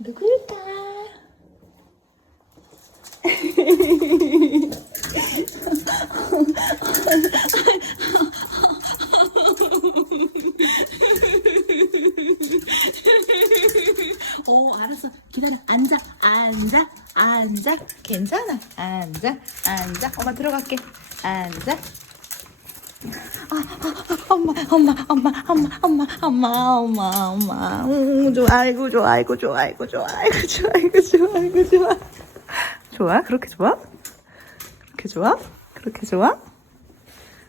누구일까? 오 알았어. 기다려. 앉아. 앉아. 앉아. 괜찮아. 앉아. 앉아. 엄마 들어갈게. 앉아. 아, 아, 엄마, 엄마, 엄마, 엄마, 엄마, 엄마, 엄마, 엄마. 음, 좋아, 아이고, 좋아, 아이고, 좋아, 아이고, 좋아, 아이고, 좋아, 아이고, 좋아, 아이고, 좋아. 좋아? 그렇게 좋아? 그렇게 좋아? 그렇게 좋아?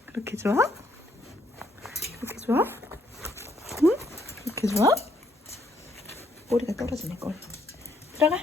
그렇게 좋아? 그렇게 좋아? 응? 그렇게 좋아? 꼬리가 떨어지네, 꼬리. 들어가.